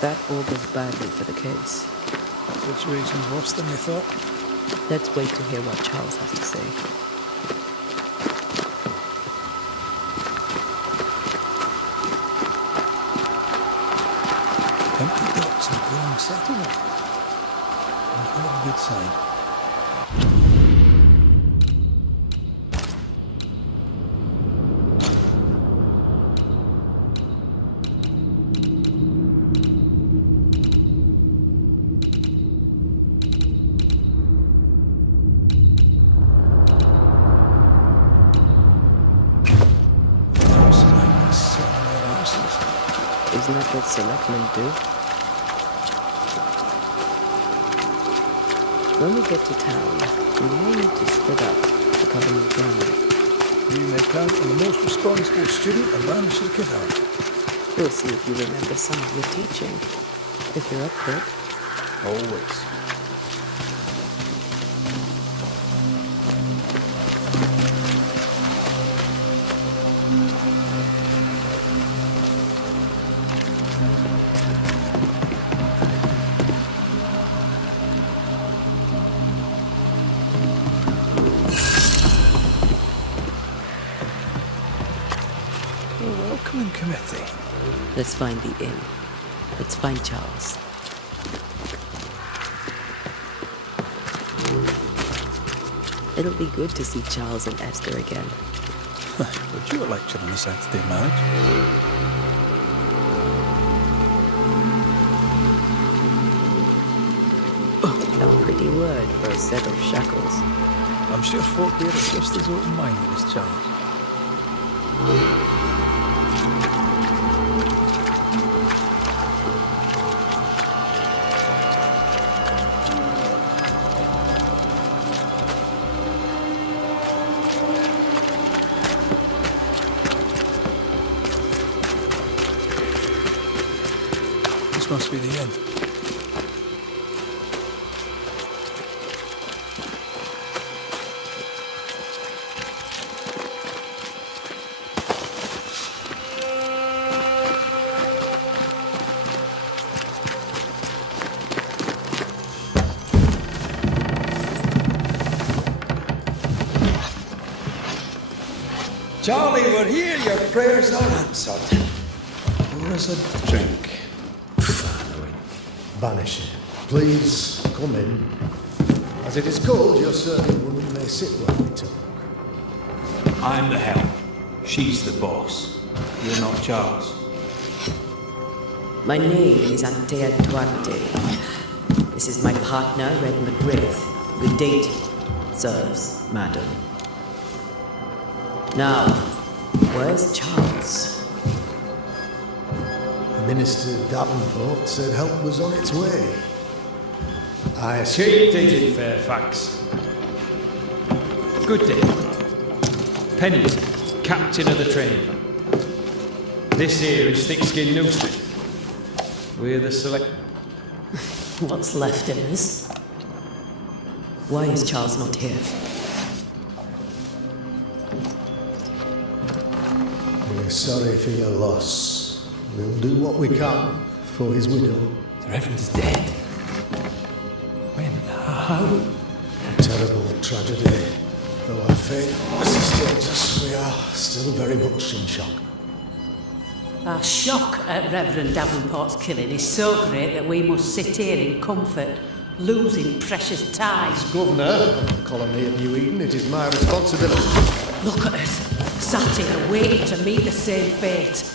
That augurs badly for the case. Situation's worse than we thought. Let's wait to hear what Charles has to say. Empty docks and growing settlement. Not a good sign. Isn't that what selectmen do? When we get to town, we may need to split up to cover more ground. You may count on the most responsible student a Banisher could have. We'll see if you remember some of your teaching. If you're up for it. Always. Welcoming committee. Let's find the inn. Let's find Charles. It'll be good to see Charles and Esther again. Would you a lecture on a Saturday marriage? A pretty word for a set of shackles. I'm sure folk here are just as open-minded as Charles. This must be the end. Charlie, we're here. Your prayers are answered. Pour us a drink. Banisher, please come in. As it is called, your serving woman may sit where we talk. I'm the help. She's the boss. You're not Charles. My name is Antea Duarte. This is my partner, Red McGriff. Good day to you, sirs, madam. Now, where's Charles? Minister Davenport said help was on its way. I Cheap digit, Fairfax. Good day. Pennington, captain of the train. This here is Thick-Skin Newsmith. We're the select... What's left of us? Why is Charles not here? We're sorry for your loss. We'll do what we can for his widow. The Reverend's dead. When? How? A terrible tragedy. Though our faith sustains us, we are still very much in shock. Our shock at Reverend Davenport's killing is so great that we must sit here in comfort, losing precious time. As Governor of the colony of New Eden, it is my responsibility. Look at us, sat here waiting to meet the same fate.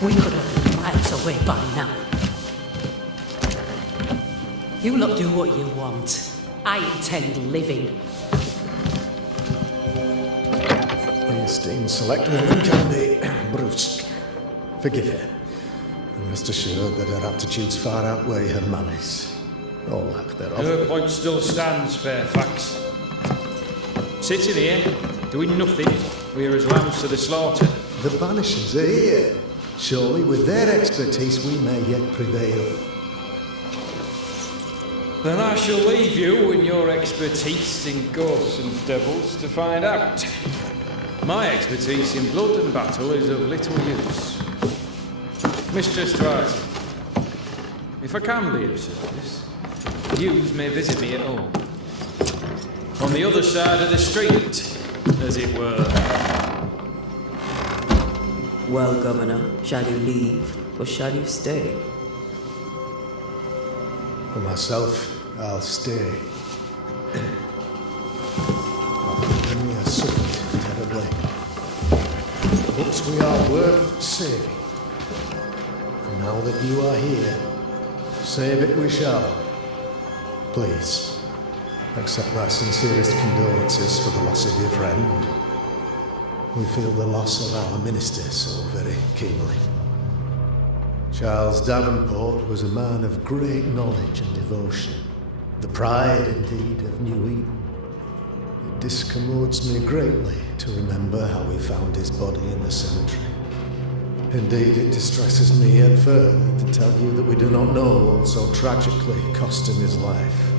We could have been miles away by now. You lot do what you want. I intend living. The esteemed select woman can be brusque. Forgive her. And rest assured that her aptitudes far outweigh her manners. Or lack thereof. Her point still stands, Fairfax. Sitting here, doing nothing, we're as lambs to the slaughter. The Banishers are here. Surely, with their expertise, we may yet prevail. Then I shall leave you and your expertise in ghosts and devils to find out. My expertise in blood and battle is of little use. Mistress Twilight, if I can be of service, yous may visit me at home. On the other side of the street, as it were. Well, Governor, shall you leave or shall you stay? For myself, I'll stay. Many have suffered terribly. But we are worth saving. And now that you are here, save it we shall. Please, accept my sincerest condolences for the loss of your friend. We feel the loss of our minister so very keenly. Charles Davenport was a man of great knowledge and devotion, the pride indeed of New Eden. It discommodes me greatly to remember how we found his body in the cemetery. Indeed, it distresses me yet further to tell you that we do not know what so tragically cost him his life.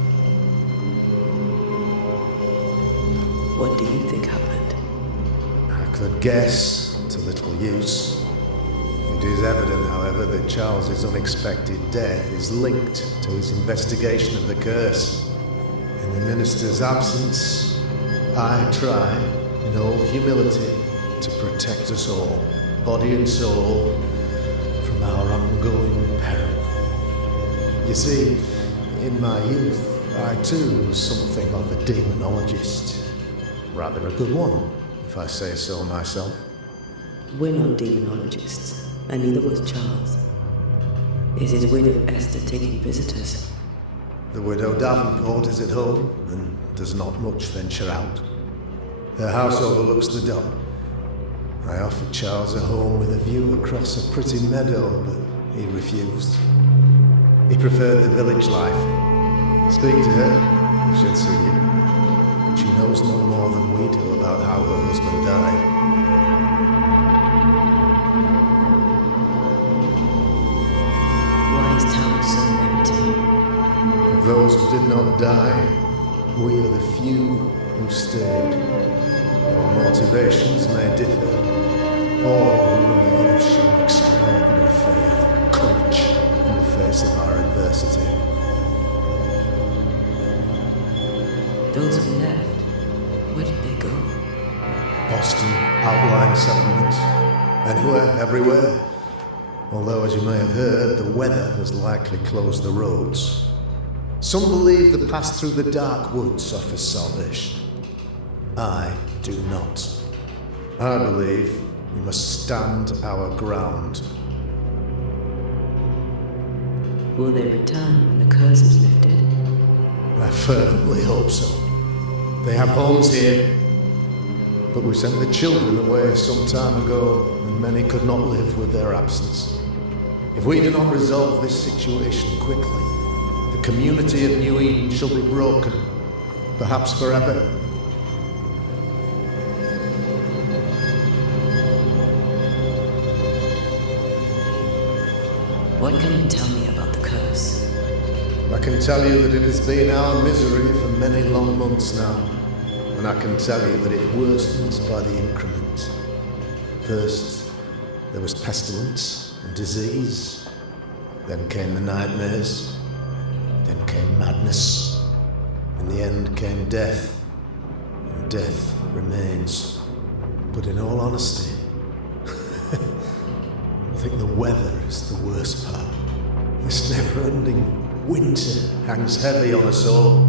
What do you think happened? I could guess, to little use. It is evident, however, that Charles's unexpected death is linked to his investigation of the curse. In the minister's absence, I try, in all humility, to protect us all, body and soul, from our ongoing peril. You see, in my youth, I too was something of a demonologist. Rather a good one, if I say so myself. We're not demonologists, and neither was Charles. Is his widow Esther taking visitors? The widow Davenport is at home and does not much venture out. Her house overlooks the dock. I offered Charles a home with a view across a pretty meadow, but he refused. He preferred the village life. Speak to her, if she'd see you. But she knows no more than we do about how her husband died. Why is town so empty? Of those who did not die, we are the few who stayed. Our motivations may differ. All who remain have shown extraordinary faith and courage in the face of our adversity. Those who left, where did they go? Boston, outlying settlements, anywhere, everywhere. Although, as you may have heard, the weather has likely closed the roads. Some believe the path through the dark woods offers salvation. I do not. I believe we must stand our ground. Will they return when the curse is lifted? I fervently hope so. They have homes here, but we sent the children away some time ago, and many could not live with their absence. If we do not resolve this situation quickly, the community of New Eden shall be broken, perhaps forever. What can you tell me about the curse? I can tell you that it has been our misery for many long months now, and I can tell you that it worsens by the increment. First, there was pestilence and disease, then came the nightmares, then came madness, in the end came death, and death remains. But in all honesty, I think the weather is the worst part. This never-ending winter hangs heavy on us all.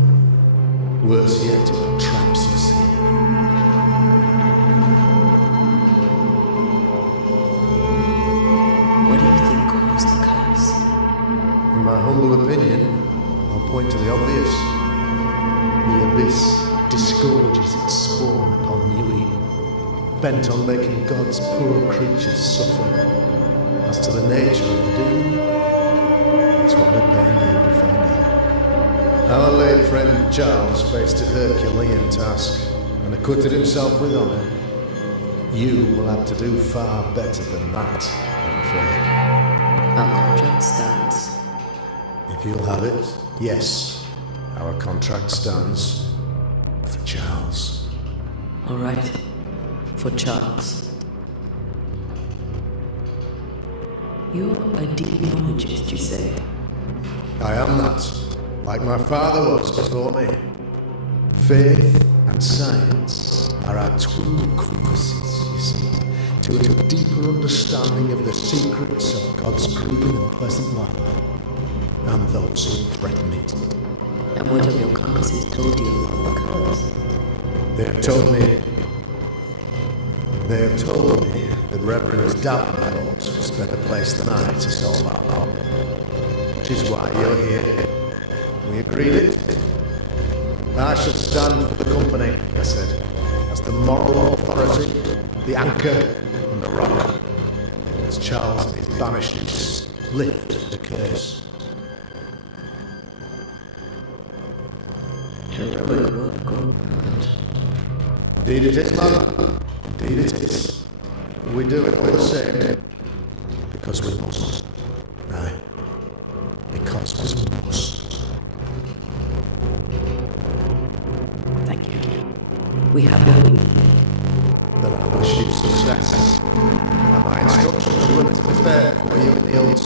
Worse yet, it traps us here. What do you think caused the curse? In my humble opinion, I'll point to the obvious. The abyss disgorges its spawn upon New Eden, bent on making God's poor creatures suffer. As to the nature of the demon, that's what we're paying you to find out. Our late friend Charles faced a Herculean task and acquitted himself with honour. You will have to do far better than that, I'm afraid. Our contract stands. If you'll have it, yes. Our contract stands for Charles. All right. For Charles. You're a demonologist, you say? I am that, like my father was before me. Faith and science are our twin compasses, you see, to a deeper understanding of the secrets of God's green and pleasant land, and those who threaten it. And what have your compasses told you about the curse? They have told me that Reverend Davenport is better placed than I to solve our problem. Which is why you're here. We agreed it. I should stand for the company, I said, as the moral authority, the anchor, and the rock. As Charles and his Banishers lift the curse. Heroic work, all right. Indeed it is, man. Indeed it is. We do it all the same. Because we must. Aye. Because we must. Thank you. We have what we need. Then I wish you success. And my instructions will be there for you in the old